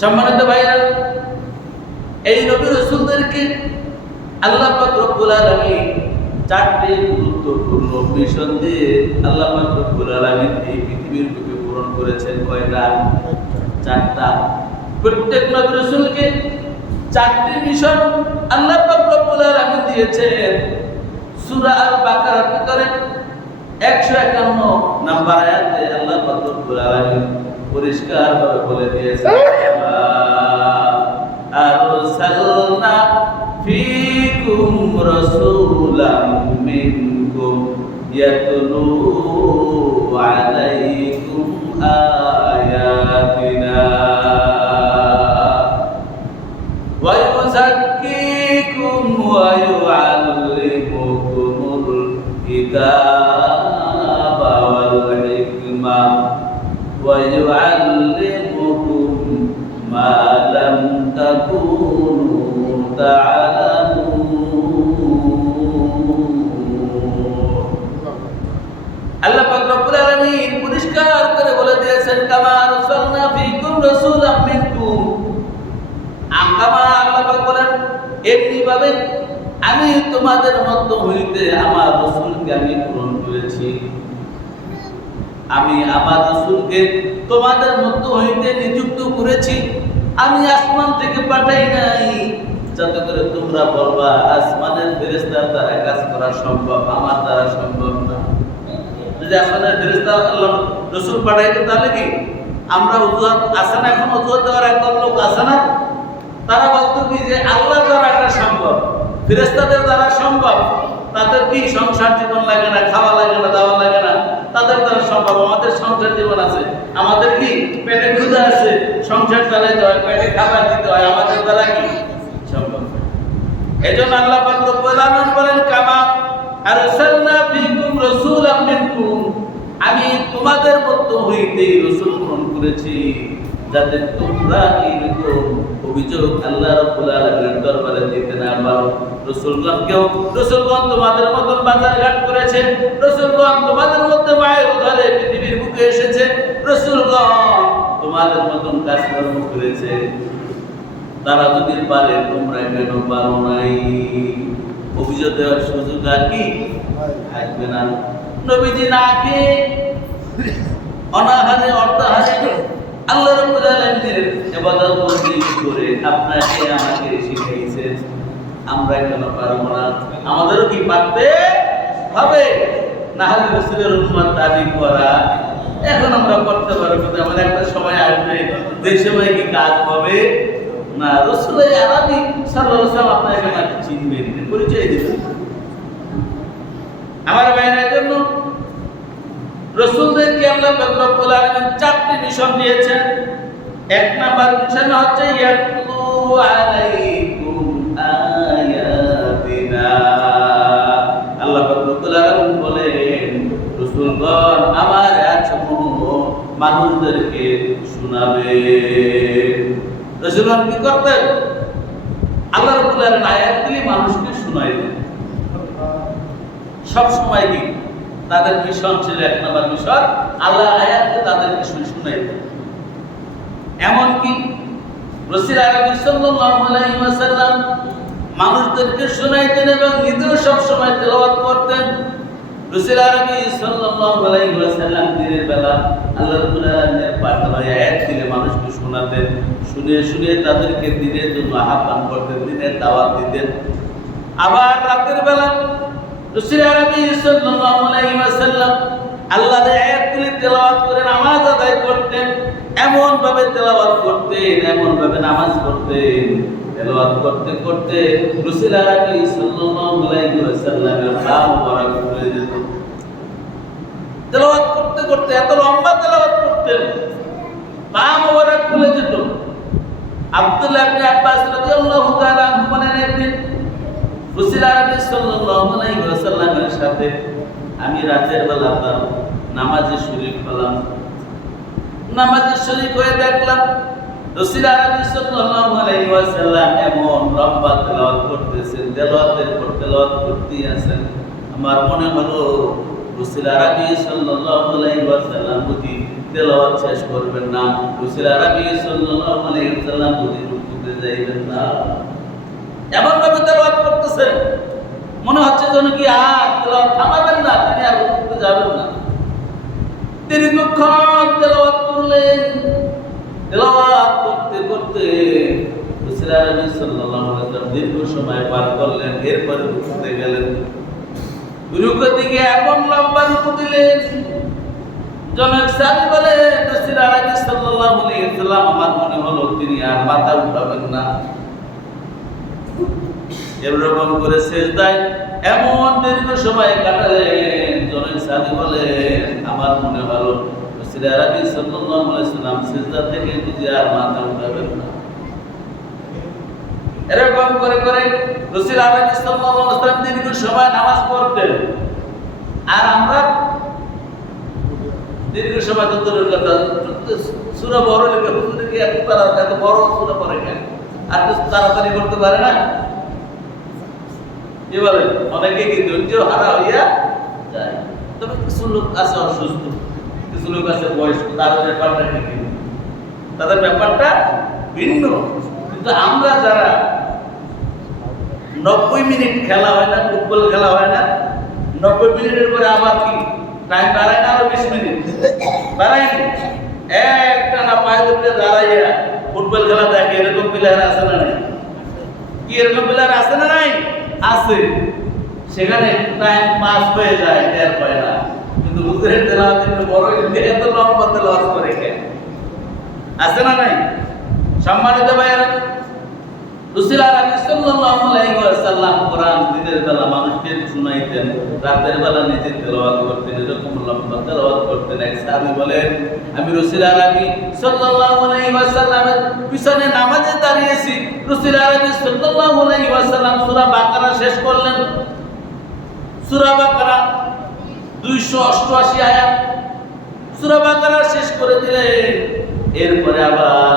সম্মানিত ভাইরা, এই নবী রাসূলদেরকে আল্লাহ পাক রব্বুল আলামিন চারটি গুরুত্বপূর্ণ মিশন দিয়ে আল্লাহ পাক রব্বুল আলামিন এই পৃথিবীর বুকে প্রেরণ করেছেন। কয়টা? চারটা। প্রত্যেক নবী রাসূলকে চারটি মিশন আল্লাহ পাক রব্বুল আলামিন দিয়েছেন। সূরা আল বাকারার ভিতরে 151 নম্বর আয়াতে আল্লাহ পাক রব্বুল আলামিন পরিষ্কারভাবে বলে দিয়েছেন, আরসালনা ফীকুম রাসূলাম মিনকুম ইয়াতলু আলাইকুম আয়াতিনা ওয়া ইউযাক্কিকুম ওয়া ইউআল্লিমুকুমুল কিতাবা ওয়াল হিকমা ওয়া ইউআল্লিমুকুম মা লাম তাকুনু তা'লামুন। আল্লাহ পাক রব্বুল আলামিন পরিষ্কার করে বলে দিয়েছেন, কামা আরসালনা ফীকুম রাসূলাম মিনকুম। কামা আল্লাহ পাক বলেন, এমনি ভাবে আমি তোমাদের মধ্য হইতে আমার রাসূলকে আমি প্রেরণ করেছি। আমি আমার রাসূলকে তোমাদের মধ্য হইতে নিযুক্ত করেছি। আমি আসমান থেকে পাঠাই নাই যাতে করে তোমরা বলবা আসমানের ফেরেশতার দ্বারা কাজ করা সম্ভব, আমার দ্বারা সম্ভব না। যদি আসমানের ফেরেশতা আল্লাহ রাসূল পাঠাইতো তাহলে কি আমরা অজুহাত আছে না? এখন অজুহাত দেওয়ার একদল লোক আছে না? তারা বলতো কি যে আল্লাহর দ্বারা এটা সম্ভব, ফেরেশতাদের দ্বারা সম্ভব। তাদের কি সংসার জীবন লাগে না, খাওয়া লাগে না, দাওয়া লাগে না, তাদের দ্বারা সম্ভব। আমাদের সংসার জীবন আছে, আমাদের কি পেটে ক্ষুধা আছে, সংসার চালাতে হয়, পেটে খাবার দিতে হয়, আমাদের দ্বারা কি সম্ভব? এজন্য আল্লাহ পাক রব্বুল আলামিন বলেন, কামা আরসালনা ফীকুম রাসূলাম মিনকুম। আমি তোমাদের মধ্য হইতে রাসূল প্রেরণ করেছি যাতে তোমরা এইরকম অভিযোগ আল্লাহ রাব্বুল আলামিনের দরবারে দিতে না পারো। রাসূলগণ তোমাদের মতন বাজার ঘাট করেছে, রাসূলগণ তোমাদের মধ্যে মায়ের উদরে পৃথিবীর বুকে এসেছে, রাসূলগণ তোমাদের মতন কাজকর্ম করেছে। তারা যদি পারে তোমরা কেন পারো নাই? অভিযোগ দেওয়ার সুযোগ আর কি থাকবে না। নবীজি না খেয়ে অনাহারে অর্ধাহারে আল্লাহ রাব্বুল আলামিনের ইবাদত বন্দেগি করে আপনাকে আমাকে শিখাইছেন। আমরা কেন পারবো না? আমাদেরও কি পারতে হবে? না হলে রাসূলের উম্মত দাবি করা এখন আমরা করতে পারবো না। আমার একটা সময় আসবে যে সময় কি কাজ হবে না। রাসূলের আরবি সাল্লাল্লাহু আলাইহি ওয়াসাল্লাম আপনাকে আমাকে চিনবেন, পরিচয় দিবেন। আমার ভাইয়ের জন্য রাসূলদেরকে আল্লাহ পাক রব্বুল আলামিন চারটি মিশন দিয়েছেন। এক নাম্বার মিশন হচ্ছে ইয়াতলু আলাইকুম আয়াতিনা। আল্লাহ পাক রব্বুল আলামিন বলেন, রাসূলগণ আমার আয়াতসমূহ মানুষদেরকে শোনাবেন। রাসূলগণ কি করতেন? আল্লাহ রাব্বুল আলামিন আয়াতগুলি মানুষকে শোনাইতেন। সব সময় কি তাদের মিশন ছিল, এক নম্বর মিশন আল্লাহ আয়াতকে তাদেরকে শুনাইতেন। এমনকি রাসূল আরবি সাল্লাল্লাহু আলাইহি ওয়াসাল্লাম মানুষদেরকে শুনাইতেন এবং নিজেও সব সময় তেলাওয়াত করতেন। রাসূল আরবি সাল্লাল্লাহু আলাইহি ওয়াসাল্লাম দিনের বেলা আল্লাহ রাব্বুল আলামিনের পাঠানো আয়াত দিলে মানুষকে শোনাতেন, শুনিয়ে শুনিয়ে তাদেরকে দিনের জন্য আহ্বান করতেন, দিনের দাওয়াত দিতেন। আবার রাতের বেলা রাসূল আরবি সাল্লাল্লাহু আলাইহি ওয়াসাল্লাম আল্লাহর আয়াতগুলি তেলাওয়াত করে নামাজ আদায় করতেন। এমন ভাবে তেলাওয়াত করতেন, এমন ভাবে নামাজ পড়তেন, তেলাওয়াত করতে করতে রাসূল আরবি সাল্লাল্লাহু আলাইহি ওয়াসাল্লামের পা মোবারক খুলে যেত। তেলাওয়াত করতে করতে এত লম্বা তেলাওয়াত করতেন, পা মোবারক খুলে যেত। আব্দুল্লাহ ইবনে আব্বাস রাদিয়াল্লাহু তাআলা আনহু বলেন, একদিন রাসূল আরবি সাল্লাল্লাহু আলাইহি ওয়াসাল্লামের সাথে আমি রাতের বেলা তার নামাজে শরীক হলাম। নামাজে শরীক হয়ে দেখলাম রাসূল আরবি সাল্লাল্লাহু আলাইহি ওয়াসাল্লাম এমন লম্বা তেলাওয়াত করতেছেন, তেলাওয়াতের পর তেলাওয়াত করতেই আছেন। আমার মনে হলো রাসূল আরবি সাল্লাল্লাহু আলাইহি ওয়াসাল্লাম বুঝি তেলাওয়াত শেষ করবেন না, রাসূল আরবি সাল্লাল্লাহু আলাইহি ওয়াসাল্লাম বুঝি রুকুতে যাইবেন না। এমন ভাবে তেলাওয়াত করতেছেন মনে হচ্ছে যেন কি আর তেলাওয়াত থামাবেন না, তিনি আর রুকুতে যাবেন না। দীর্ঘক্ষণ তেলাওয়াত করলেন, তেলাওয়াত করতে করতে রাসূল আরবি সাল্লাল্লাহু আলাইহি ওয়াসাল্লাম দীর্ঘ সময় পার করলেন। এরপরে রুকুতে গেলেন। রুকুতে দিকে এমন লম্বা রুকু দিলেন, জনক সাহাবী বলে রাসূল আরবি সাল্লাল্লাহু আলাইহি ওয়াসাল্লাম আমার মনে হলো তিনি আর মাথা উঠাবেন না। এরকম করে সিজদায় এমন দীর্ঘ সময় কাটালেন, জনক সাহাবী বলে আমার মনে হলো রাসূল আরবি সাল্লাল্লাহু আলাইহি ওয়াসাল্লাম সিজদা থেকে বুঝি আর মাথা উঠাবেন না। এরকম করে করে রাসূল আরবি সাল্লাল্লাহু আলাইহি ওয়াসাল্লাম দীর্ঘ সময় নামাজ পড়তেন। আর আমরা দীর্ঘ সময় তো দূরের কথা, সূরা বড় লেখা হুজুরে কি এত তাড়াতাড়ি এত বড় সূরা পড়ে কেন? আর তো তাড়াতাড়ি করতে পারে না। কি বলেন? অনেকে কি ধৈর্য হারা হইয়া যায়। তবে কিছু লোক আছে অসুস্থ, কিছু লোক আছে বয়স্ক, তাদের ব্যাপারটা কি, তাদের ব্যাপারটা ভিন্ন। কিন্তু আমরা যারা 90 মিনিট খেলা হয় না, ফুটবল খেলা হয় না, 90 মিনিটের পরে আবার কি টাইম বাড়ায় না, আরো 20 মিনিট বাড়ায়নি, একটা না পায়ে ধরে দাঁড়াইয়া ফুটবল খেলা দেখে, এরকম প্লেয়ার আছে না নাই? কি এরকম প্লেয়ার আছে না নাই? আছে। সেখানে টাইম পাস হয়ে যায়, টের পায় না। কিন্তু হুজুরের তেলাওয়াত একটু বড়, এত লম্বা তেলাওয়াত করে কেন? আছে না নাই? সম্মানিত ভাইয়েরা, রাসূল আরবি সাল্লাল্লাহু আলাইহি ওয়াসাল্লাম কোরআন দিনের বেলা মানুষকে শুনাইতেন, রাতের বেলা নিজে তেলাওয়াত করতেন, এরকম লম্বা তেলাওয়াত করতেন। এক সাহাবী বলেন আমি রাসূল আরবি সাল্লাল্লাহু আলাইহি ওয়াসাল্লামের পিছনে নামাজে দাঁড়িয়েছি, রাসূল আরবি সাল্লাল্লাহু আলাইহি ওয়াসাল্লাম সূরা বাকারা শেষ করলেন। সূরা বাকারা 288 আয়াত, সূরা বাকারা শেষ করে দিলেন। এরপরে আবার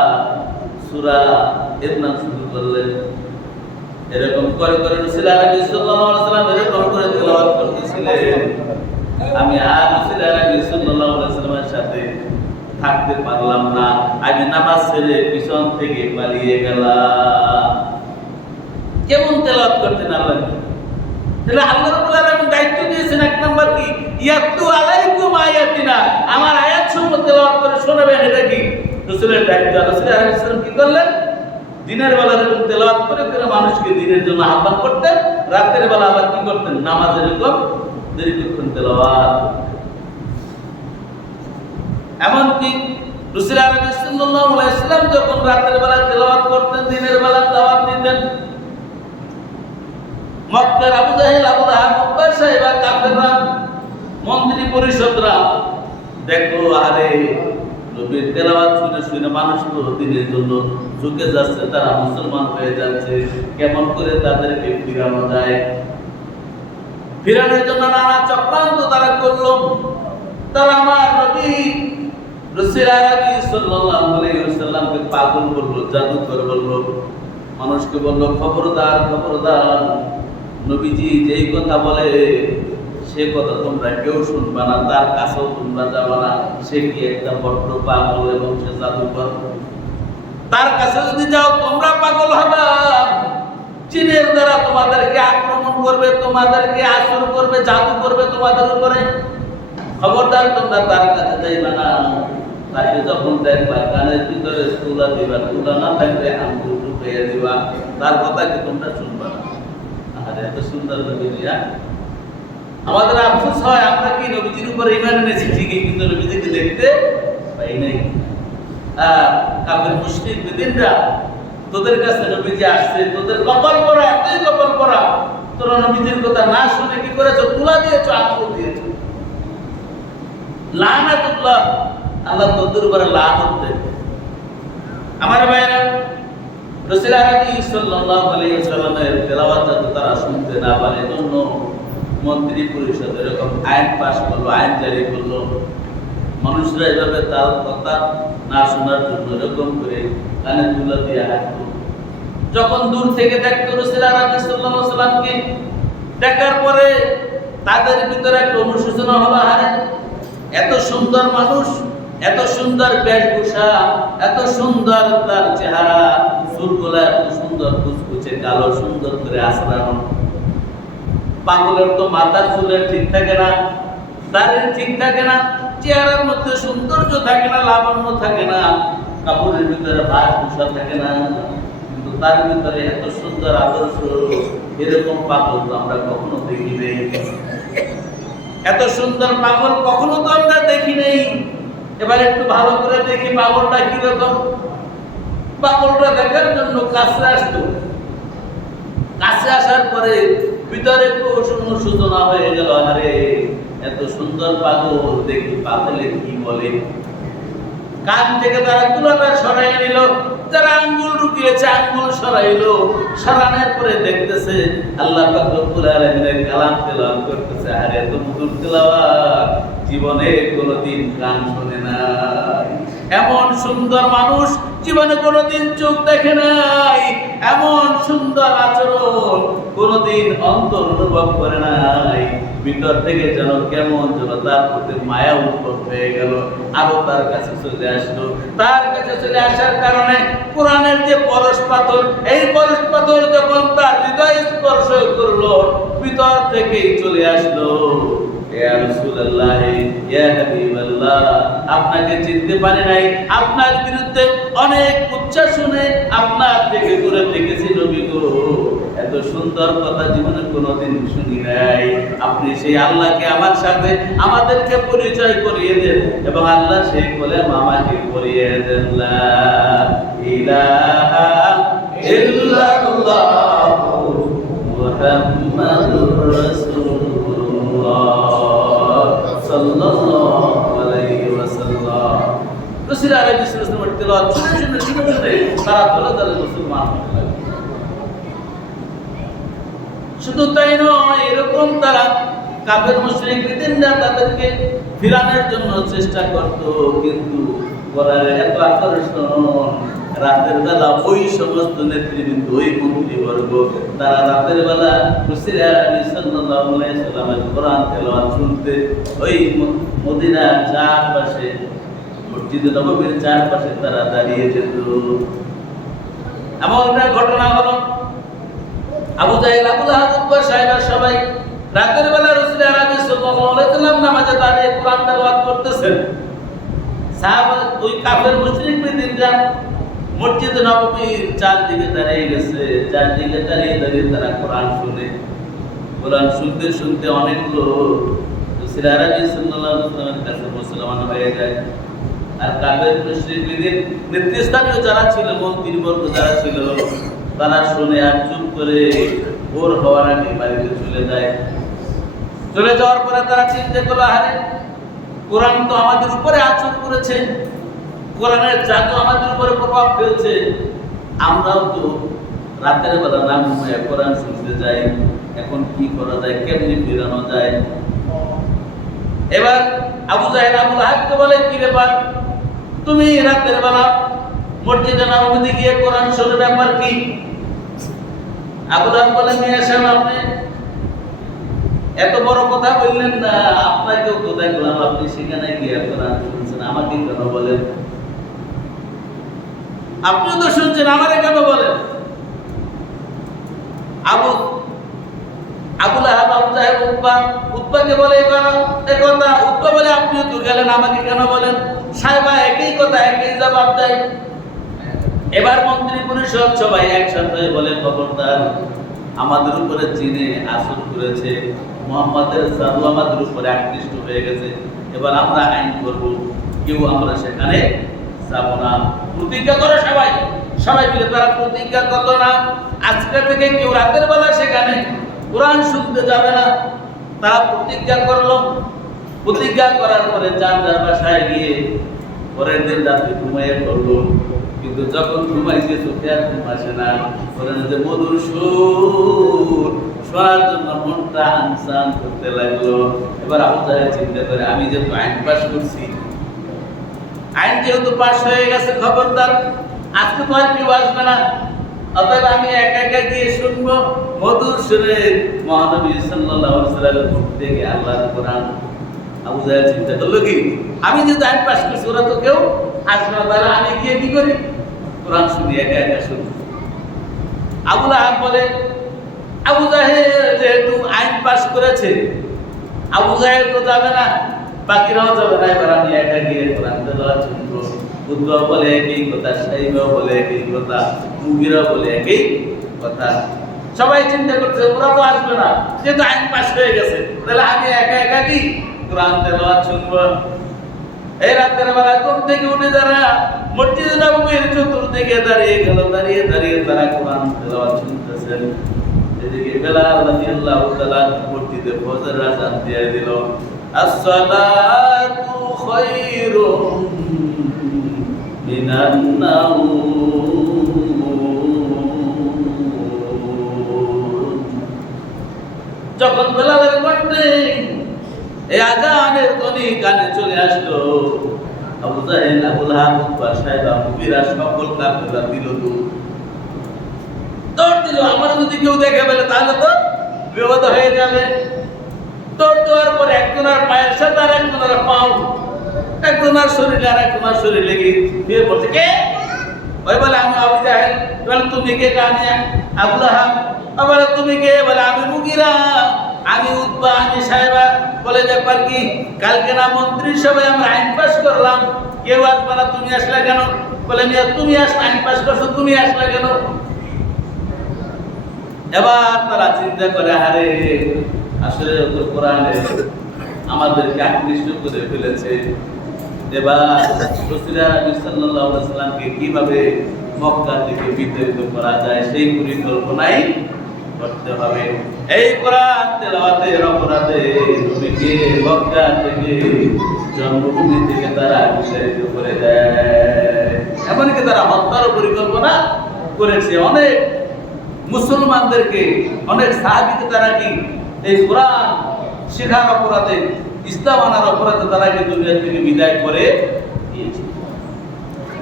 সূরা ইন্নাস শুরু করলেন। এরকম করে করে রাসূল আরবি সাল্লাল্লাহু আলাইহি ওয়াসাল্লাম এরকম করে তেলাওয়াত করতেছিলেন। আমি আর রাসূল আরবি সাল্লাল্লাহু আলাইহি ওয়াসাল্লামের সাথে থাকতে পারলাম না, আমি নামাজ ছেড়ে পিছন থেকে পালিয়ে গেলাম। কেমন তেলাওয়াত করতেন আল্লাহ! তাহলে আল্লাহ রাব্বুল আলামিন দায়িত্ব দিয়েছেন এক নাম্বার কি, ইয়াতলু আলাইকুম আয়াতিনা, আমার আয়াত সমূহ তেলাওয়াত করে শোনাবেন। এটা কি রাসূলের দায়িত্ব। রাসূল আলাইহিস সালাম কি করলেন? দিনের বেলা এরকম তেলাওয়াত করে করে মানুষকে দিনের জন্য আহ্বান করতেন, রাতের বেলা আবার কি করতেন? নামাজের এরকম দীর্ঘক্ষণ তেলাওয়াত। এমনকি রাসূল আরবি সাল্লাল্লাহু আলাইহি ওয়াসাল্লাম যখন রাতের বেলা তেলাওয়াত করতেন, দিনের বেলা দাওয়াত দিতেন, মক্কার আবু জাহেল, আবু লাহাব, উতবা সাহেবা, কাফেররা, মন্ত্রী পরিষদরা দেখলো আরে নবীর তেলাওয়াত শুনে শুনে মানুষ তো দিনের জন্য ঝুঁকে যাচ্ছে, তারা মুসলমান হয়ে যাচ্ছে, কেমন করে তাদেরকে ফিরানো যায়। ফিরানোর জন্য নানা চক্রান্ত তারা করলো। তারা আমার নবী রাসূল আরবি সাল্লাল্লাহু আলাইহি ওয়াসাল্লামকে পাগল বলল, জাদুকর বলল, মানুষকে বলল খবরদার খবরদার, নবীজি যেই কথা বলে সে কথা তোমরা কেউ শুনবা না, তার কাছেও তোমরা যাবা না। সে কি একটা বড্ড পাগল এবং সে জাদুকর, তার কাছে যদি যাও তোমরা পাগল হবা, জিনের দ্বারা তোমাদেরকে আক্রমণ করবে, তোমাদেরকে আসর করবে, জাদু করবে তোমাদের উপরে। খবরদার তোমরা তার কাছে যাইবা না। তাকে যখন দেখবা কানের ভিতরে তুলা দিবা, তুলা না থাকলে আঙ্গুল ঢুকিয়ে দিবা, তার কথা কি তোমরা শুনবা না। আর এত সুন্দর নবীজিয়া, আমাদের আফসোস হয় আমরা কি নবীজির উপরে ঈমান এনেছি ঠিকই, কিন্তু নবীজিকে দেখতে পাই নাই। আর কাফের মুশরিক বেদিনরা তোদের কাছে নবীজি আসছে, তোদের কপাল পরা, এতই কপাল পরা, তোরা নবীজির কথা না শুনে কি করেছো? তুলা দিয়েছো, আঙ্গুল দিয়েছো। লানাতুল্লাহ, আল্লাহ তোদের উপরে লানত দেয়। আমার ভাইরা, রাসূল আরবি সাল্লাল্লাহু আলাইহি ওয়াসাল্লামের তেলাওয়াত যাতে তারা শুনতে না পারে, এজন্য মন্ত্রী পরিষদ এরকম আইন পাস করলো, আইন জারি করলো, মানুষরা এভাবে তার কথা না শোনার জন্য এরকম করে কানে তুলা দিয়ে হাঁটতো। যখন দূর থেকে দেখতো রাসূল আরবি সাল্লাল্লাহু আলাইহি ওয়াসাল্লামকে, দেখার পরে তাদের ভিতরে একটা অনুশোচনা হলো, আরে এত সুন্দর মানুষ, এত সুন্দর বেশভূষা, এত সুন্দর তার চেহারা, চুলগুলো এত সুন্দর কুচকুচে কালো, সুন্দর করে আঁচড়ানো। পাগলের তো মাথার চুলের ঠিক থাকে না, দাড়ির ঠিক থাকে না, চেহারার মধ্যে সৌন্দর্য থাকে না, লাবণ্য থাকে না, কাপড়ের ভিতরে ভাষভূষা থাকে না, কিন্তু তার ভিতরে এত সুন্দর আদর্শ। এরকম পাগল তো আমরা কখনো দেখি নেই, এত সুন্দর পাগল কখনো তো আমরা দেখি নেই। এবার একটু ভালো করে দেখি পাগলটা কিরকম। পাগলটা দেখার জন্য কাছে আসতো, কাছে আসার পরে ভিতরে একটু সূচনা হয়ে গেল, আরে এত সুন্দর পাগল, দেখি পাগলে কি বলে। কান থেকে তারা তুলাটা সরাই নিল, যারা আঙ্গুল ঢুকিয়েছে আঙ্গুল সরাইলো, সরানোর পরে দেখতেছে আল্লাহ পাক রব্বুল আলামিনের কালাম তেলাওয়াত করতেছে। আরে এত মধুর তেলাওয়াত জীবনে কোনোদিন কান শোনে নাই, এমন সুন্দর মানুষ জীবনে কোনোদিন চোখ দেখে নাই, এমন সুন্দর আচরণ কোনোদিন অন্তর অনুভব করে নাই। ভিতর থেকে যেন কেমন যেন তার প্রতি মায়া উৎপন্ন হয়ে গেল, আরো তার কাছে চলে আসলো। তার কাছে চলে আসার কারণে কোরআনের যে পরশ পাথর, এই পরশ পাথর যখন তার হৃদয় স্পর্শ করলো, ভিতর থেকেই চলে আসলো, ইয়া রাসূলুল্লাহ, ইয়া হাবিবাল্লাহ, আপনাকে চিনতে পারি নাই, আপনার বিরুদ্ধে অনেক উচ্চাস শুনে আপনার থেকে দূরে থেকেছি নবী গো, এত সুন্দর কথা জীবনে কোনোদিন শুনি নাই। আপনি সেই আল্লাহকে আমার সাথে আমাদেরকে পরিচয় করিয়ে দেন, এবং আল্লাহ সেই বলে মামাকে করিয়ে দেন, লা ইলাহা ইল্লাল্লাহু মুহাম্মাদুর রাসূলুল্লাহ সাল্লাল্লাহু আলাইহি ওয়াসাল্লাম। রাসূল আলাইহিস সালামের তেলাওয়াত শুনে তারা বলে তারা মুসলমান হয়ে গেল। শুধু তাই নয়, এরকম তারা কাফের মুশরিকরা তাদেরকে ফিরানোর জন্য চেষ্টা করত, কিন্তু করার এত আকর্ষণ, রাতের বেলা ওই সমস্ত নেতৃবৃন্দ, ওই মন্ত্রীবর্গ, তারা রাতের বেলা রাসূল সাল্লাল্লাহু আলাইহি ওয়াসাল্লামের কোরআন তেলাওয়াত শুনতে ওই মদিনার চারপাশে, মসজিদে নববীর চারপাশে তারা দাঁড়িয়ে যেত। এমন একটা ঘটনা হলো, আবু জাহেল, আবু লাহাব, উতবা সাহেবা সবাই রাতের বেলা রাসূল সাল্লাল্লাহু আলাইহি ওয়াসাল্লাম নামাজে দাঁড়িয়ে কোরআন তেলাওয়াত করতেছেন। সাহাবা ওই কাফের মুশরিকরা মসজিদে নববীর চারদিকে দাঁড়িয়ে গেছে, চারদিকে দাঁড়িয়ে দাঁড়িয়ে তারা কোরআন শুনে। কোরআন শুনতে শুনতে অনেক লোক রাসূল সাল্লাল্লাহু আলাইহি ওয়াসাল্লামের কাছে মুসলমান হয়ে যায়। আর কাফের মুশরিকদের নেতৃস্থানীয় যারা ছিল, মন্ত্রীবর্গ যারা ছিল, তারা শুনে আর চুপ করে ভোর হওয়ার আগে বাড়িতে চলে যায়। চলে যাওয়ার পরে তারা চিন্তা করলো, আরে কোরআন তো আমাদের উপরে আচরণ করেছে, কোরআনের জাদু আমাদের উপরে প্রভাব ফেলছে, আমরাও তো রাতের বেলা না ঘুমিয়ে কোরআন শুনতে যাই, এখন কি করা যায়, কেমনি ফেরানো যায়। এবার আবু জাহেল আবু লাহাবকে বলে, কি ব্যাপার, তুমি রাতের বেলা মসজিদে নববীতে গিয়ে কোরআন শোনার ব্যাপার কি? আবু লাহাব বলে, নিয়ে আসেন, আপনি এত বড় কথা বললেন না, আপনাকেও তো দেখলাম আপনি সেখানে গিয়ে কোরআন শুনছেন, আমাকে কেন বলেন? আপনিও তো শুনছেন, আমারে কেন বলেন? আবু লাহাব, আবু জাহেল, উতবাকে বলে এই কথা। উতবা বলে, আপনিও তো গেলেন, আমাকে কেন বলেন? সাহেবা একই কথা, একই জবাব দেয়। এবার মন্ত্রী পরিষদ সবাই একসাথে বলে, খবরদার, আমাদের উপরে চীনে আসর করেছে, মুহাম্মাদের জাদু আমাদের উপরে আকৃষ্ট হয়ে গেছে, এবার আমরা আইন করব, কেউ আমরা সেখানে যাব না। প্রতিজ্ঞা করে সবাই মিলে তারা প্রতিজ্ঞা করলো না, আজকে থেকে কেউ রাতের বেলা সেখানে কোরআন শুনতে যাবে না। তারা প্রতিজ্ঞা করলো। প্রতিজ্ঞা করার পরে যার বাসায় গিয়ে পরের দিন রাতে ঘুমিয়ে পড়লো, কিন্তু যখন ঘুমাইছে চোখে আর ঘুম আসে না। যে মধুর সুর শোনার জন্য মনটা আনসান করতে লাগলো। এবার আবু জাহেল চিন্তা করে, আমি যেহেতু আইন পাস করছি, আইন যেহেতু পাস হয়ে গেছে, খবরদার আজকে তো আর কেউ আসবে না, অতএব আমি একা একা গিয়ে শুনবো মধুর সুরে মহানবী সাল্লাল্লাহু আলাইহি ওয়াসাল্লামের মুখ থেকে আল্লাহর কোরআন। আবু জাহেল চিন্তা করলো কি, আমি যদি আইন পাস করছি ওরা তো কেউ আসবে না, তাহলে আমি গিয়ে কি করি, কোরআন শুনি, একা একা শুনি। আবু লাহাব বলে, আবু জাহেল যেহেতু আইন পাস করেছে, আবু জাহেল তো যাবে না, বাকিরাও যাবে না, এবার আমি একা গিয়ে কোরআন তেলাওয়াত শুনবো। উদ্বা বলে একই কথা, সাইবাও বলে একই কথা, মুগিরাও বলে একই কথা। সবাই চিন্তা করছে ওরা তো আসবে না, যেহেতু আইন পাস হয়ে গেছে, তাহলে আমি একা একা কি কোরআন তেলাওয়াত শুনবো। এই রাতের বেলা ঘুম থেকে উঠে যারা মসজিদে নববীর চতুর্দিকে দাঁড়িয়ে গেল, দাঁড়িয়ে দাঁড়িয়ে তারা কোরআন তেলাওয়াত শুনতেছেন। এদিকে বেলাল রাদিয়াল্লাহু তাআলা মসজিদে ফজর আযান দিয়ে দিল, আসসালাতু খায়রুম মিনান নাওম। যখন বেলালের কণ্ঠে এই আজানের ধ্বনি কানে চলে আসলো, আবু জাহেল, আবু লাহাব, উতবা, সাইবা, মুগীরা সকল কাফেররা দিল দৌড় দিল। আমার যদি কেউ দেখে ফেলে তাহলে তো বিপদ হয়ে যাবে। দৌড় দেওয়ার পরে একজনের পায়ের সাথে আর একজনের পাও, একজনের শরীরে আর একজনের শরীরে গিয়ে পড়ছে। কে? ওই বলে আমি আবু জাহেল। বলে তুমি কে? আমি আবু লাহাব। বলে তুমি কে? বলে আমি মুগীরা, আমি উতবা, আমি সাইবা। বলে ব্যাপার কি? কালকে না মন্ত্রী সভায় আমরা আইন পাস করলাম, কেউ আসবে না, তুমি আসলে কেন? বলে মিয়া তুমি আসলে আইন পাস করছো, তুমি আসলে কেন? এবার তারা চিন্তা করে, আরে আসলে তো কোরআনে আমাদেরকে আকৃষ্ট করে ফেলেছে। এবার রাসূল সাল্লাল্লাহু আলাইহি ওয়াসাল্লামকে কিভাবে মক্কা থেকে বিতাড়িত করা যায় সেই পরিকল্পনাই করতে হবে। এই কোরআন তেলাওয়াতের অপরাধে নবীকে মক্কা থেকে, জন্মভূমি থেকে তারা বিতাড়িত করে দেয়। এমনকি তারা হত্যার পরিকল্পনা করেছে। অনেক মুসলমানদেরকে, অনেক সাহাবীকে তারা কি এই কোরআন শেখার অপরাধে, ইসলাম আনার অপরাধে তারা কি দুনিয়া থেকে বিদায় করে দিয়েছে।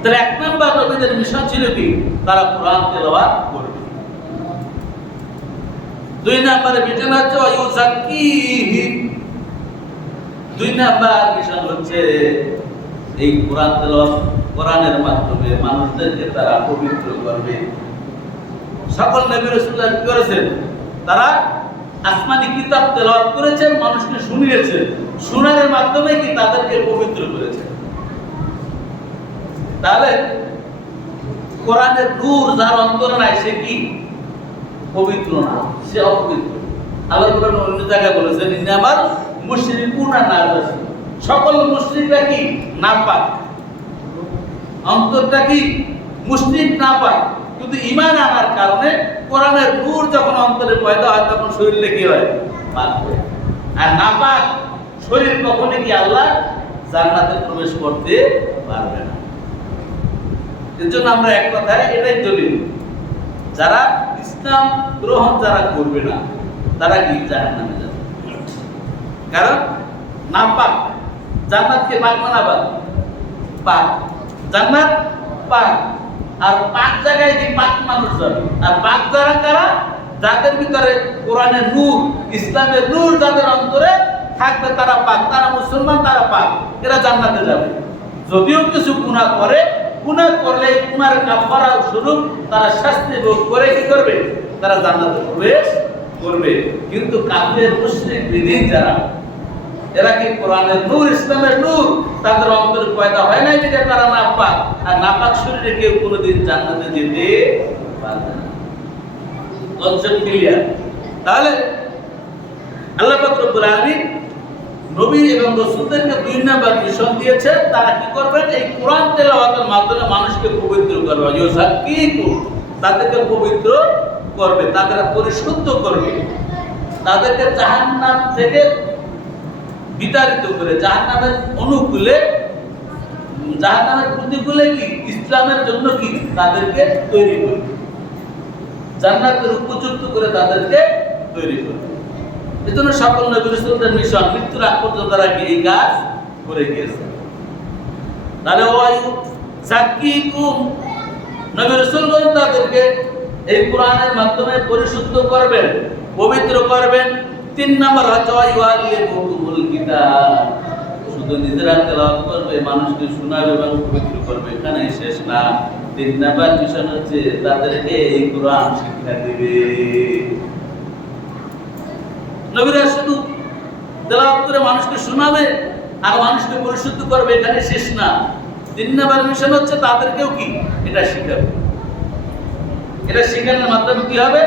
তাহলে এক নম্বর নবীদের মিশন ছিল কি? তারা কোরআন তেলাওয়াত করবে। দুই নম্বরে মিশন হচ্ছে ইউযাক্কিহিম। দুই নম্বর মিশন হচ্ছে এই কোরআন তেলাওয়াত, কোরআনের মাধ্যমে মানুষদেরকে তারা পবিত্র করবে। সকল নবী রাসূলরা কি করেছেন? তারা আসমানি কিতাব তেলাওয়াত করেছেন, মানুষকে শুনিয়েছেন, শোনার মাধ্যমে কি তাদেরকে পবিত্র করেছেন। তাহলে কোরআনের নূর যার অন্তরে নাই সে কি? পবিত্র না, সে অপবিত্র। আল্লাহ কোরআন অন্য জায়গায় বলেছেন, ইন্নামাল মুশরিকুনা নাজাসুন। সকল মুশরিকরা কি? নাপাক। অন্তরটা কি? মুশরিক নাপাক। কিন্তু ঈমান আনার কারণে কোরআনের নূর যখন অন্তরে পয়দা হয় তখন শরীরে কি হয়? পাক হয়। আর নাপাক শরীর কখনো কি আল্লাহ জান্নাতে প্রবেশ করতে পারবে না। এর জন্য আমরা এক কথায় এটাই দলিল, যারা ইসলাম গ্রহণ যারা করবে না তারা কি? জাহান্নামে যাবে। কারণ নাপাক। জান্নাতকে পাক বানাবা? পাক। জান্নাত পাক। আর পাক জায়গায় কি পাক মানুষ যাবে। আর পাক যারা কারা? যাদের ভিতরে কোরআনের নূর, ইসলামের নূর যাদের অন্তরে থাকবে তারা পাক, তারা মুসলমান, তারা পাক, এরা জান্নাতে যাবে। যদিও কিছু গুনাহ করে, গুনাহ করলে গুনার কাফারা স্বরূপ তারা শাস্তি ভোগ করে কি করবে? তারা জান্নাতে প্রবেশ করবে। কিন্তু কাফের মুশরিক বিদীন যারা, এরা কি কোরআনের নূর, ইসলামের নূর তাদের অন্তরে পয়দা হয় নাই যে তারা নাপাক। আর নাপাক শরীরে কেউ কোনোদিন জান্নাতে যেতে পারবে না। Concept clear? তাহলে আল্লাহ পাক রব্বুল আলামিন নবী এবং রাসূলদেরকে দুই নাম্বার মিশন দিয়েছে। তারা কি করবেন? এই কোরআন তেলাওয়াতের মাধ্যমে মানুষকে পবিত্র করবে। ইউযাক্কিহিম, তাদেরকে পবিত্র করবে, তাদের পরিশুদ্ধ করবে, তাদেরকে জাহান্নাম থেকে বিতাড়িত করে জাহান্নামের অনুকূলে, জাহান্নামের প্রতিকূলে কি? ইসলামের জন্য কি? তাদেরকে তৈরি করবে, জান্নাতের উপযুক্ত করে তাদেরকে তৈরি করবে। এজন্য সকল নবী রাসূলদের মিশন মৃত্যুর আগ পর্যন্ত তারা কি এই কাজ করে গিয়েছে। তাহলে ইউযাক্কিহিম, নবী রাসূলগণ তাদেরকে এই কোরআনের মাধ্যমে পরিশুদ্ধ করবেন, পবিত্র করবেন। তিন নম্বর হচ্ছে ইউআল্লিমুকুমুল কিতাব, শুধু নিজেরা তেলাওয়াত করবে, মানুষকে শোনাবে এবং পবিত্র করবে, এখানে শেষ না। 3 নাম্বার মিশন হচ্ছে তাদেরকে এই কোরআন শিক্ষা দিবে। নবীরা শুধু তেলাওয়াত করে মানুষকে শোনাবে আর মানুষকে পরিশুদ্ধ করবে, এখানে শেষ না। 3 নাম্বার মিশন হচ্ছে তাদেরকেও কি এটা শিখাবে। এটা শিখানোর মাধ্যমে কি হবে?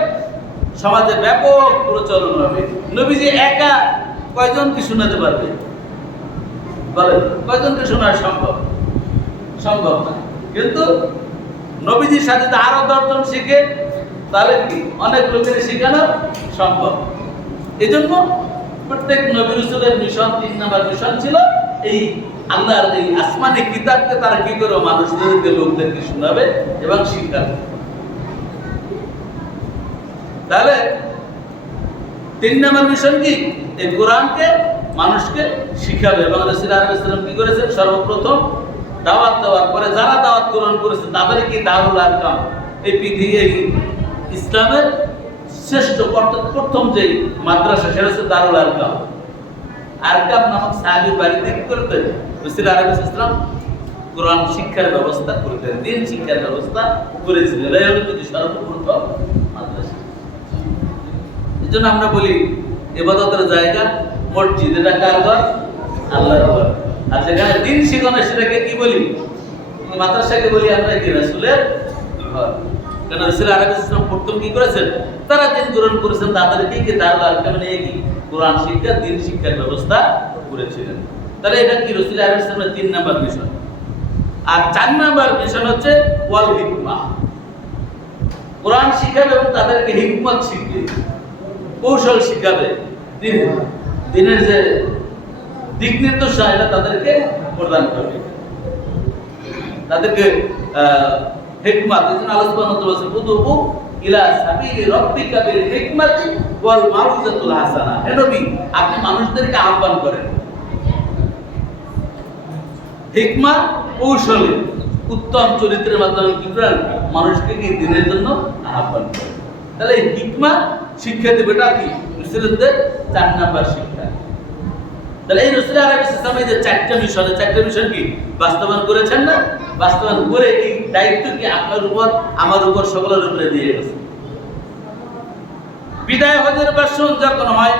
সমাজে ব্যাপক প্রচলন হবে। নবীজি একা কয়জনকে শোনাতে পারবে? বলেন, কয়জনকে শোনা সম্ভব? সম্ভব না। কিন্তু নবীজির সাথে যদি আরো 10 জন শিখে, তাহলে কি অনেক লোকের শেখানো সম্ভব। এজন্য প্রত্যেক নবী রাসূলের মিশন 3 নাম্বার মিশন ছিল এই আল্লাহর এই আসমানি কিতাবকে তারা কি করে মানুষদেরকে, লোকদেরকে শোনাবে এবং শিখাবে। তাহলে 3 নাম্বার মিশন কি? এই কোরআনকে মানুষকে শিখাবে। এবং রাসূল সাল্লাল্লাহু আলাইহি ওয়াসাল্লাম কি করেছেন? সর্বপ্রথম দাওয়াত দেওয়ার পরে যারা দাওয়াত গ্রহণ করেছে তাদের কি দারুল আরকাম, এই পৃথিবী ইসলামের শ্রেষ্ঠ প্রথম যে মাদ্রাসা, সেটা হচ্ছে দারুল আরকাম। আরকাম নামক সাহাবীর বাড়িতে কি করতেন? রাসূল সাল্লাল্লাহু আলাইহি ওয়াসাল্লাম কোরআন শিক্ষার ব্যবস্থা করতেন, দিন শিক্ষার ব্যবস্থা করেছিলেন। এটাই হলো যদি সর্বপ্রথম মাদ্রাসা। এজন্য আমরা বলি ইবাদতের জায়গা মসজিদ, এটা কার ঘর? আল্লাহর ঘর। আর যেখানে দিন শিখানো সেটাকে কি বলি? মাদ্রাসাকে বলি আমরা কি? রাসূলের ঘর। কারণ রাসূল সাল্লাল্লাহু আলাইহি ওয়াসাল্লাম প্রথম কি করেছেন? তারা দিন গ্রহণ করেছেন, তাদেরকে কি দারুল আরকাম নিয়ে কি কোরআন শিক্ষা, দিন শিক্ষার ব্যবস্থা করেছিলেন। তাহলে এটা কি রাসূল সাল্লাল্লাহু আলাইহি ওয়াসাল্লামের 3 নাম্বার মিশন। আর 4 নাম্বার মিশন হচ্ছে ওয়াল হিকমা। কোরআন শিখাবে এবং তাদেরকে হিকমত শিখাবে, কৌশল শিখাবে, দিনের যে দিক নির্দেশনা এটা তাদেরকে প্রদান করবে। তাদেরকে হিকমত, এই জন্য আল্লাহ সুবহানাহু ওয়া তাআলা বলেছেন উদউ ইলা সাবিলি রাব্বিকা বিল হিকমাতি ওয়াল মাউইজাতুল হাসানা। হে নবী, আপনি মানুষদেরকে আহ্বান করেন হিকমা, কৌশলে, উত্তম চরিত্রের মাধ্যমে কি করেন? মানুষকে কি দিনের জন্য আহ্বান করেন। তাহলে এই হিকমা শিক্ষা দেবেটা কি? রাসূলদের 4 নাম্বার শিক্ষা। তাহলে এই রাসূল আলাইহিস সালাম এই যে 4টা মিশন কি বাস্তবায়ন করেছেন না? বাস্তবায়ন করে এই দায়িত্ব কি আপনার উপর, আমার উপর, সকলের উপরে দিয়ে গেছে। বিদায় হজের বর্ষণ যখন হয়,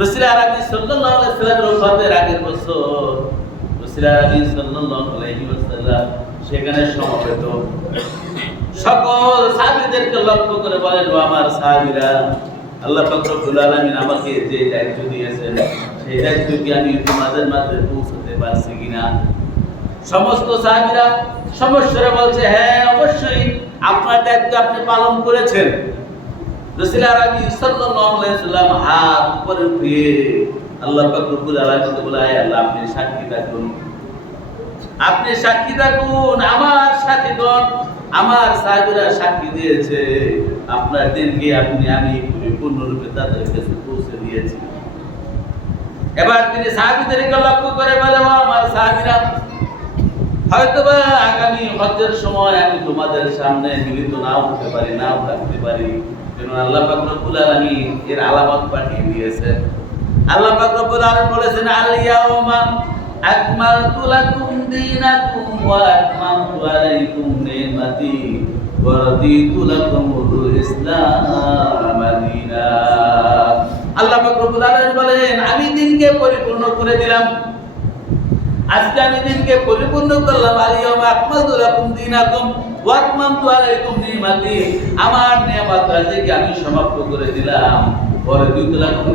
রাসূল আলাইহিস সাল্লাল্লাহু আলাইহি ওয়াসাল্লামের ওফাতের আগের বছর রাসূল আলাইহিস সাল্লাল্লাহু আলাইহি ওয়াসাল্লাম সেখানে সমবেত সকল সাহাবীদেরকে লক্ষ্য করে বলেন, ও আমার সাহাবীরা, আল্লাহ পাক রব্বুল আলামিন আমাকে যে দায়িত্ব দিয়েছেন, সেই দায়িত্ব কি আমি তোমাদের মাঝে পৌঁছাতে পারছি কিনা? সমস্ত সাহাবীরা সমস্যারে বলছে, হ্যাঁ অবশ্যই আপনার দায়িত্ব আপনি পালন করেছেন। রাসূল আলাইহিস সাল্লাল্লাহু আলাইহি ওয়াসাল্লাম হাত উপরে উঠিয়ে আল্লাহ পাক রব্বুল আলামিনকে বলে, আল্লাহ আপনি সাক্ষী থাকুন, আপনি সাক্ষী থাকুন, আমার সাথীগণ, আমার সাহাবীরা সাক্ষী দিয়েছে আপনার দিনকে আমি পরিপূর্ণরূপে তাদের কাছে পৌঁছে দিয়েছি। এবার তিনি সাহাবীদেরকে লক্ষ্য করে বলে, ও আমার সাহাবীরা, হয়তোবা আগামী হজ্জের সময় আমি তোমাদের সামনে মিলিত নাও হতে পারি, নাও থাকতে পারি, কারণ আল্লাহ পাক রব্বুল আলামিন এর আলামত পাঠিয়ে দিয়েছেন। আল্লাহ পাক রব্বুল আলামিন বলেছেন, আল ইয়াউমা আকমালতু লাকুম দীনাকুম ওয়া আতমামতু আলাইকুম নি'মাতি ওয়া রাদিতু লাকুমুল ইসলাম দীনান। আল্লাহ পাক রব্বুল আলামিন বলেন, আমি দিনকে পরিপূর্ণ করে দিলাম, আজকে আমি দিনকে পরিপূর্ণ করলাম। আল ইয়াউমা আকমালতু লাকুম দীনাকুম ওয়া আতমামতু আলাইকুম নি'মাতি, আমার নিয়ামত রাজিকে আমি সমাপ্ত করে দিলাম।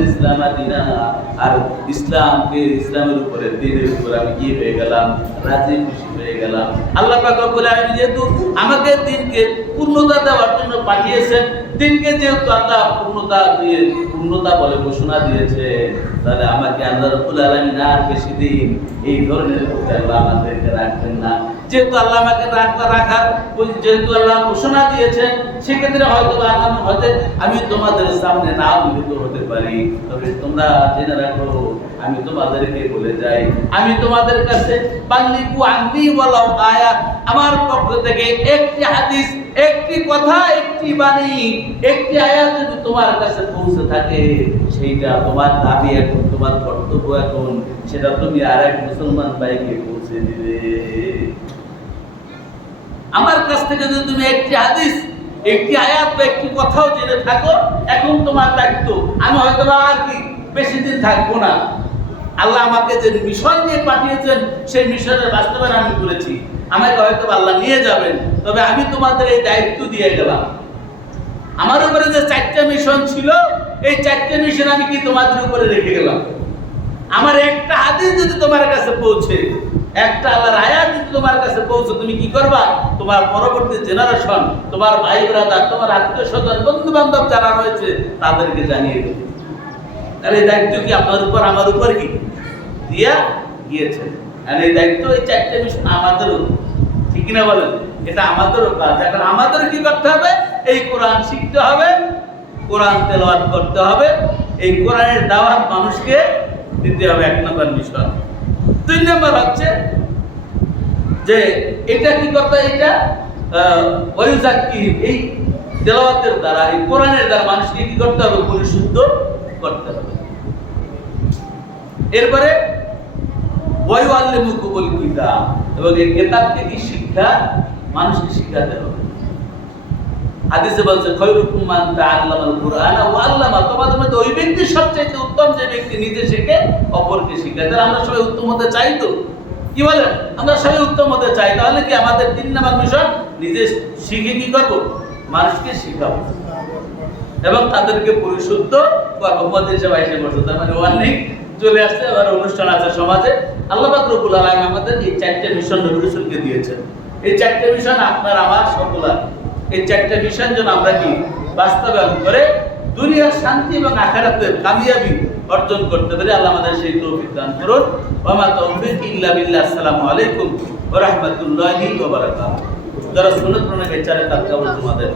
ইসলাম আর ইসলামকে, ইসলামের উপরে, দিনের উপরে আমি কি হয়ে গেলাম? রাজি খুশি হয়ে গেলাম। আল্লাহ পাক রব্বুল আলামিন যেহেতু আমাকে দিনকে পূর্ণতা দেওয়ার জন্য পাঠিয়েছেন, দিনকে যেহেতু আল্লাহ পূর্ণতা বলে ঘোষণা দিয়েছে, তাহলে আমাকে আল্লাহ রব্বুল আলামিন আর বেশি দিন এই ধরনের আল্লাহ আমাদেরকে রাখবেন না। যেহেতু আল্লাহ আমাকে রাখার যেহেতু আল্লাহ ঘোষণা দিয়েছেন, সেক্ষেত্রে হয়তো আগামী হতে আমি তোমাদের সামনে না মিলিত হতে পারি, তবে তোমরা জেনে রাখো, আমি তোমাদেরকে বলে যাই, আমি তোমাদের কাছে বাল্লিগু আন্নি ওয়ালাউ আয়াত, আমার পক্ষ থেকে একটি হাদিস, একটি কথা, একটি একটি বাণী, একটি আয়াত যদি তোমার কাছে পৌঁছে থাকে, সেইটা তোমার দাবি এখন, তোমার কর্তব্য এখন, সেটা তুমি আরেক মুসলমান ভাইকে পৌঁছে দিবে। আমার কাছ থেকে যদি তুমি একটি হাদিস, একটি আয়াত বা একটি কথাও জেনে থাকো, এখন তোমার দায়িত্ব। আমি হয়তো আর কি বেশি দিন থাকবো না, আল্লাহ আমাকে যে মিশন দিয়ে পাঠিয়েছেন সেই মিশনের বাস্তবায়ন আমি করেছি, আমাকে হয়তো আল্লাহ নিয়ে যাবেন, তবে আমি তোমাদের এই দায়িত্ব দিয়ে গেলাম। আমার উপরে যে 4টা মিশন ছিল, এই 4টা মিশন আমি কি তোমাদের উপরে রেখে গেলাম। আমার একটা হাদিস যদি তোমার কাছে পৌঁছে, একটা আল্লাহর আয়াত যদি তোমার কাছে পৌঁছে, তুমি কি করবা? তোমার পরবর্তী জেনারেশন, তোমার ভাই ব্রাদার, তোমার আত্মীয় স্বজন, বন্ধু বান্ধব যারা রয়েছে তাদেরকে জানিয়ে দেবে। তাহলে এই দায়িত্ব কি আপনার উপর, আমার উপর কি দিয়া গিয়েছেন? আর এই দায়িত্ব, এই 4টা মিশন আমাদেরও, ঠিক না বলেন? এটা আমাদেরও কাজ। এখন আমাদের কি করতে হবে? এই কোরআন শিখতে হবে, কোরআন তেলাওয়াত করতে হবে, এই কোরআনের দাওয়াত মানুষকে দিতে হবে, 1 নম্বর মিশন। 2 নম্বর হচ্ছে যে এটা কি করতে, এটা ওয়ায়ুজাক্কি, এই তেলাওয়াতের দ্বারা, এই কোরআনের দ্বারা মানুষকে কি করতে হবে? পরিশুদ্ধ করতে হবে। এরপরে ওয়ায়ুআল্লিমুকুমুল কিতাব, এবং এই কিতাবকে কি শিক্ষা মানুষকে শিখাতে হবে। হাদিসে বলছে খায়রুকুম মান তাআল্লামাল কুরআনা ওয়া আল্লামা, তোমাদের মধ্যে ওই ব্যক্তি সবচেয়ে উত্তম যে ব্যক্তি নিজে শিখে অপরকে শিখায়। তাহলে আমরা সবাই উত্তম হতে চাই তো? কি বলেন? আমরা সবাই উত্তম হতে চাই। তাহলে কি আমাদের 3 নম্বর মিশন, নিজে শিখে কি করব? মানুষকে শিখাবো এবং তাদেরকে পরিশুদ্ধ করব। মাদ্রাসা বাইশে বছর, তার মানে ওয়ার্নিং চলে আসছে, আবার অনুষ্ঠান আছে সমাজে। আল্লাহ পাক রব্বুল আলামিন আমাদের এই 4টা মিশন নবী রাসূলকে দিয়েছেন। এই 4টা মিশন আপনার আমার সকলের, এই 4টা মিশন যেন আমরা কি বাস্তবায়ন করে দুনিয়ার শান্তি এবং আখিরাতের কামিয়াবি অর্জন করতে পারি। আল্লাহ আমাদের সেই তৌফিক দান করুন। ওয়া মা তাওফীক ইল্লা বিল্লাহ। আসসালামু আলাইকুম ওয়া রাহমাতুল্লাহি ওয়া বারাকাতুহু। যারা সুন্নাত প্রণয় বিচারে কাজ করবে তোমাদের